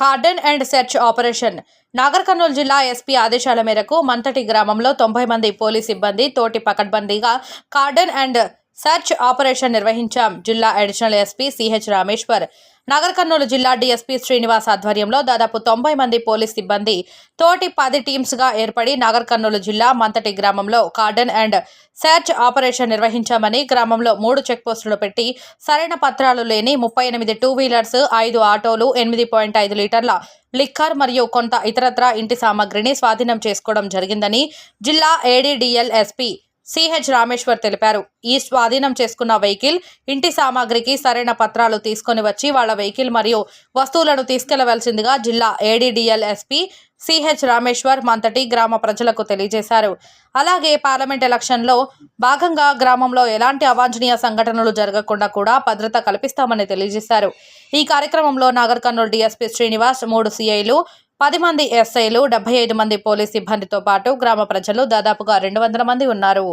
Cordon and search operation Nagar Kurnool జిల్లా SP ఆదేశాల మేరకు మంతటి గ్రామంలో 90 మంది పోలీస్ సిబ్బంది తోటి పకడ్బందీగా కార్డన్ అండ్ సెర్చ్ ఆపరేషన్ నిర్వహించాం. జిల్లా additional SP CH Rameshwar, Nagar Kurnool జిల్లా డీఎస్పీ శ్రీనివాస్ ఆధ్వర్యంలో దాదాపు 90 మంది పోలీస్ సిబ్బంది తోటి 10 టీమ్స్గా ఏర్పడి నాగర్ కర్నూలు జిల్లా మంతటి గ్రామంలో కార్డన్ అండ్ సెర్చ్ ఆపరేషన్ నిర్వహించామని, గ్రామంలో 3 చెక్ పోస్టులు పెట్టి సరైన పత్రాలు లేని 38 టూ వీలర్స్, 5 ఆటోలు, 8.5 లీటర్ల లిక్కర్ మరియు కొంత ఇతరత్రా ఇంటి సామాగ్రిని స్వాధీనం చేసుకోవడం జరిగిందని జిల్లా ఏడీడీఎల్ ఎస్పీ సిహెచ్ రామేశ్వర్ తెలిపారు. ఈ స్వాధీనం చేసుకున్న వెహికల్, ఇంటి సామాగ్రికి సరైన పత్రాలు తీసుకొని వచ్చి వాళ్ళ వెహికల్ మరియు వస్తువులను తీసుకెళ్లవలసిందిగా జిల్లా ఏడీడీఎల్ ఎస్పీ సిహెచ్ రామేశ్వర్ మంతటి గ్రామ ప్రజలకు తెలియజేశారు. అలాగే పార్లమెంట్ ఎలక్షన్లో భాగంగా గ్రామంలో ఎలాంటి అవాంఛనీయ సంఘటనలు జరగకుండా కూడా భద్రత కల్పిస్తామని తెలియజేశారు. ఈ కార్యక్రమంలో నాగర్ కర్నూలు డీఎస్పీ శ్రీనివాస్, 3 సిఐలు, 10 మంది ఎస్ఐలు, 75 మంది పోలీస్ సిబ్బందితో పాటు గ్రామ ప్రజలు దాదాపుగా 200 మంది ఉన్నారు.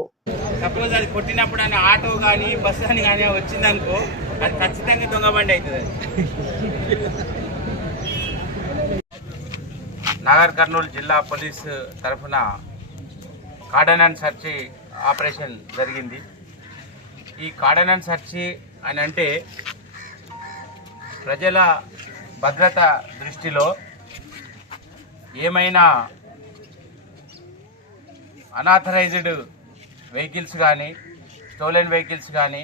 సపోజ్ అది కొట్టినప్పుడు అని ఆటో కానీ బస్సు అని కానీ వచ్చిందనుకో, అది ఖచ్చితంగా దొంగ బండి అవుతుంది. నాగర్ కర్నూలు జిల్లా పోలీస్ తరఫున కార్డన్ అండ్ సెర్చ్ ఆపరేషన్ జరిగింది. ఈ కార్డన్ అండ్ సెర్చ్ అని అంటే ప్రజల భద్రత దృష్టిలో ఏమైనా అనాథరైజ్డ్ వెహికల్స్ కానీ, స్టోలెన్ వెహికల్స్ కానీ,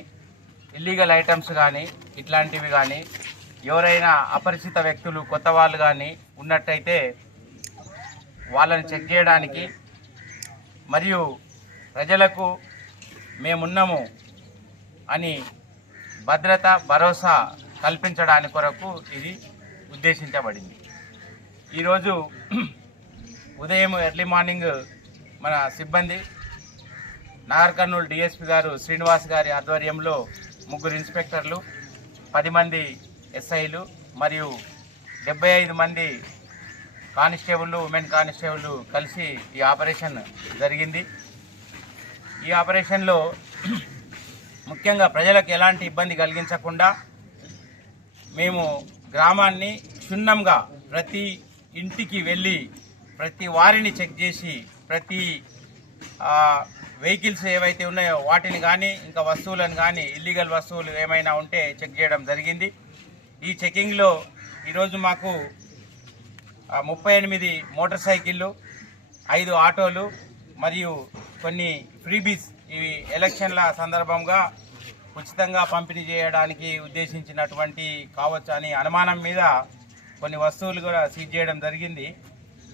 ఇల్లీగల్ ఐటమ్స్ కానీ, ఇట్లాంటివి కానీ ఎవరైనా అపరిచిత వ్యక్తులు కొత్త వాళ్ళు కానీ ఉన్నట్టయితే వాళ్ళని చెక్ చేయడానికి మరియు ప్రజలకు మేమున్నాము అని భద్రత భరోసా కల్పించడానికి కొరకు ఇది ఉద్దేశించబడింది. ఈరోజు ఉదయం ఎర్లీ మార్నింగ్ మన సిబ్బంది నాగర్ కర్నూలు డిఎస్పీ గారు శ్రీనివాస్ గారి ఆధ్వర్యంలో 3 ఇన్స్పెక్టర్లు, 10 మంది ఎస్ఐలు మరియు 75 మంది కానిస్టేబుల్, ఉమెన్ కానిస్టేబుల్ కలిసి ఈ ఆపరేషన్ జరిగింది. ఈ ఆపరేషన్లో ముఖ్యంగా ప్రజలకు ఎలాంటి ఇబ్బంది కలిగించకుండా మేము గ్రామాన్ని క్షుణ్ణంగా ప్రతి ఇంటికి వెళ్ళి ప్రతి వారిని చెక్ చేసి ప్రతి వెహికల్స్ ఏవైతే ఉన్నాయో వాటిని కానీ ఇంకా వస్తువులను కానీ ఇల్లీగల్ వస్తువులు ఏమైనా ఉంటే చెక్ చేయడం జరిగింది. ఈ చెకింగ్లో ఈరోజు మాకు 38 మోటార్ సైకిళ్ళు, 5 ఆటోలు మరియు కొన్ని ఫ్రీబీస్, ఇవి ఎలక్షన్ల సందర్భంగా ఉచితంగా పంపిణీ చేయడానికి ఉద్దేశించినటువంటి కావచ్చు అని అనుమానం మీద కొన్ని వస్తువులు కూడా సీజ్ చేయడం జరిగింది.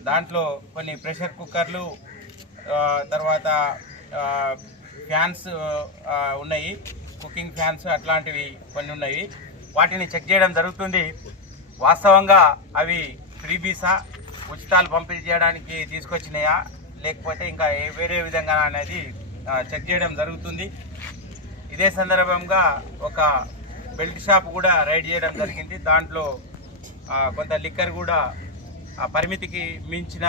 దాంట్లో కొన్ని ప్రెషర్ కుక్కర్లు, తర్వాత ఫ్యాన్స్ ఉన్నాయి, కుకింగ్ ఫ్యాన్స్ అట్లాంటివి కొన్ని ఉన్నాయి. వాటిని చెక్ చేయడం జరుగుతుంది. వాస్తవంగా అవి ఫ్రీబీసా, ఉచితాలు పంపిణీ చేయడానికి తీసుకొచ్చినాయా లేకపోతే ఇంకా వేరే విధంగా అనేది చెక్ చేయడం జరుగుతుంది. ఇదే సందర్భంగా ఒక బెల్ట్ షాప్ కూడా రైడ్ చేయడం జరిగింది. దాంట్లో కొంత లిక్కర్ కూడా, పరిమితికి మించిన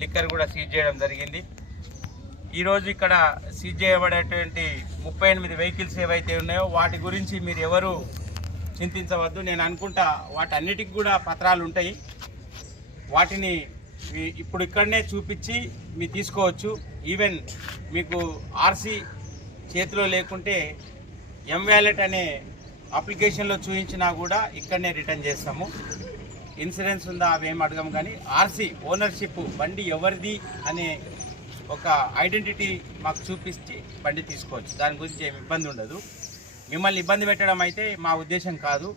లిక్కర్ కూడా సీజ్ చేయడం జరిగింది. ఈరోజు ఇక్కడ సీజ్ చేయబడేటువంటి 38 వెహికల్స్ ఏవైతే ఉన్నాయో వాటి గురించి మీరు ఎవరు చింతించవద్దు. నేను అనుకుంటా వాటన్నిటికి కూడా పత్రాలు ఉంటాయి. వాటిని ఇప్పుడు ఇక్కడనే చూపించి మీరు తీసుకోవచ్చు. ఈవెన్ మీకు ఆర్సీ చేతిలో లేకుంటే ఎంవాలెట్ అనే అప్లికేషన్లో చూపించినా కూడా ఇక్కడనే రిటర్న్ చేస్తాము. ఇన్సూరెన్స్ ఉందా అవేం అడగము, కానీ ఆర్సీ ఓనర్షిప్, బండి ఎవరిది అనే ఒక ఐడెంటిటీ మాకు చూపించి బండి తీసుకోవచ్చు. దాని గురించి ఏమి ఇబ్బంది ఉండదు. మిమ్మల్ని ఇబ్బంది పెట్టడం అయితే మా ఉద్దేశం కాదు.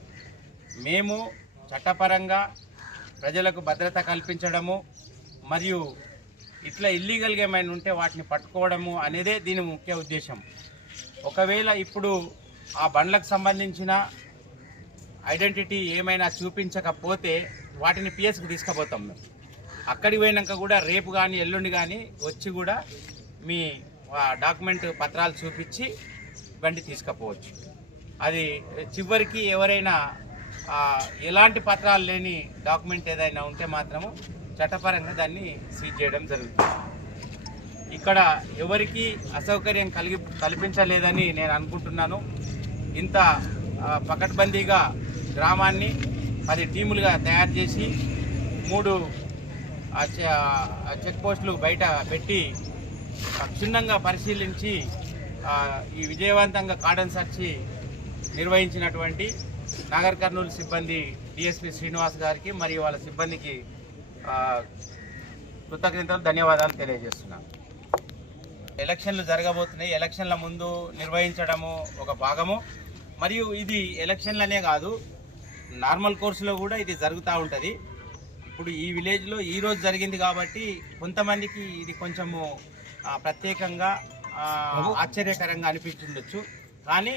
మేము చట్టపరంగా ప్రజలకు భద్రత కల్పించడము మరియు ఇట్లా ఇల్లీగల్గా ఏమైనా ఉంటే వాటిని పట్టుకోవడము అనేదే దీని ముఖ్య ఉద్దేశం. ఒకవేళ ఇప్పుడు ఆ బండ్లకు సంబంధించిన ఐడెంటిటీ ఏమైనా చూపించకపోతే వాటిని పిఎస్కి తీసుకుపోతాం మేము. అక్కడికి పోయినాక కూడా రేపు కానీ ఎల్లుండి కానీ వచ్చి కూడా మీ డాక్యుమెంట్ పత్రాలు చూపించి బండి తీసుకుపోవచ్చు. అది చివరికి ఎవరైనా ఎలాంటి పత్రాలు లేని డాక్యుమెంట్ ఏదైనా ఉంటే మాత్రము చట్టపరంగా దాన్ని సీజ్ చేయడం జరుగుతుంది. ఇక్కడ ఎవరికి అసౌకర్యం కల్పించలేదని నేను అనుకుంటున్నాను. ఇంత పకడ్బందీగా గ్రామాన్ని 10 టీములుగా తయారు చేసి 3 చెక్ పోస్టులు బయట పెట్టి క్షుణ్ణంగా పరిశీలించి ఈ విజయవంతంగా కార్డన్ సెర్చ్ నిర్వహించినటువంటి నాగర్ కర్నూలు సిబ్బంది డిఎస్పీ శ్రీనివాస్ గారికి మరియు వాళ్ళ సిబ్బందికి కృతజ్ఞతలు ధన్యవాదాలు తెలియజేస్తున్నాను. ఎలక్షన్లు జరగబోతున్నాయి. ఎలక్షన్ల ముందు నిర్వహించడము ఒక భాగము, మరియు ఇది ఎలక్షన్లనే కాదు నార్మల్ కోర్సులో కూడా ఇది జరుగుతూ ఉంటుంది. ఇప్పుడు ఈ విలేజ్లో ఈరోజు జరిగింది కాబట్టి కొంతమందికి ఇది కొంచెము ప్రత్యేకంగా ఆశ్చర్యకరంగా అనిపించుండొచ్చు. కానీ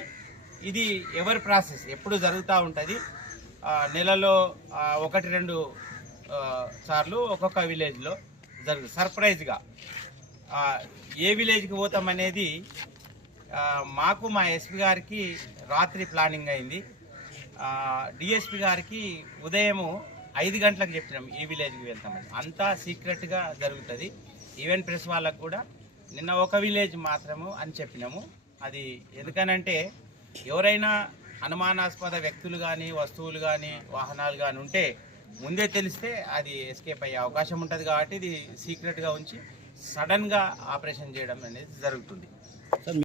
ఇది ఎవరి ప్రాసెస్ ఎప్పుడు జరుగుతూ ఉంటుంది. నెలలో 1-2 సార్లు ఒక్కొక్క విలేజ్లో జరుగుతుంది. సర్ప్రైజ్గా ఏ విలేజ్కి పోతామనేది మాకు మా ఎస్పీ గారికి రాత్రి ప్లానింగ్ అయింది. డిఎస్పీ గారికి ఉదయం 5 గంటలకు చెప్పినాం ఈ విలేజ్కి వెళ్తామని. అంతా సీక్రెట్గా జరుగుతుంది. ఈవెన్ ప్రెస్ వాళ్ళకు కూడా నిన్న ఒక విలేజ్ మాత్రము అని చెప్పినాము. అది ఎందుకనంటే ఎవరైనా అనుమానాస్పద వ్యక్తులు కానీ వస్తువులు కానీ వాహనాలు కానీ ఉంటే ముందే తెలిస్తే అది ఎస్కేప్ అయ్యే అవకాశం ఉంటుంది. కాబట్టి ఇది సీక్రెట్గా ఉంచి సడన్గా ఆపరేషన్ చేయడం అనేది జరుగుతుంది.